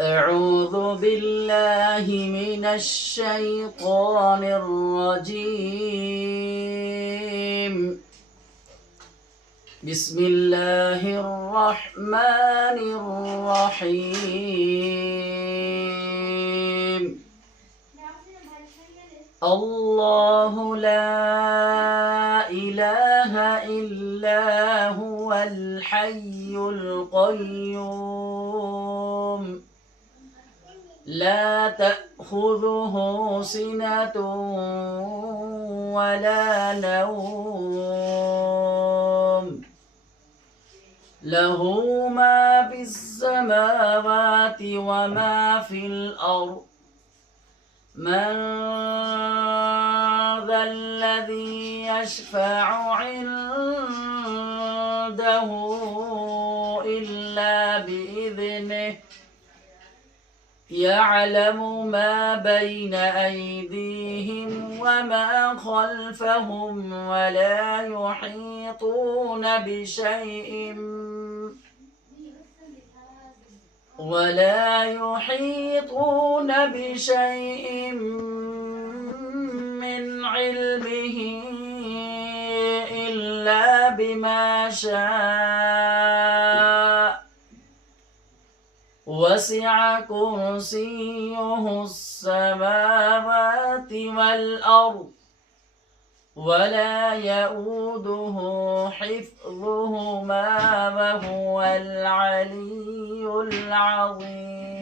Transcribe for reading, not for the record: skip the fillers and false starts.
أعوذ بالله من الشيطان الرجيم. بسم الله الرحمن الرحيم. الله لا إله إلا هو الحي القيوم لا تأخذه سنة ولا نوم له ما في السماوات وما في الأرض من ذا الذي يشفع عنده إلا بإذنه يعلم ما بين أيديهم وما خلفهم ولا يحيطون بشيء من علمه إلا بما شاء وسع كرسيه السماوات والأرض ولا يؤوده حفظهما وهو العلي العظيم.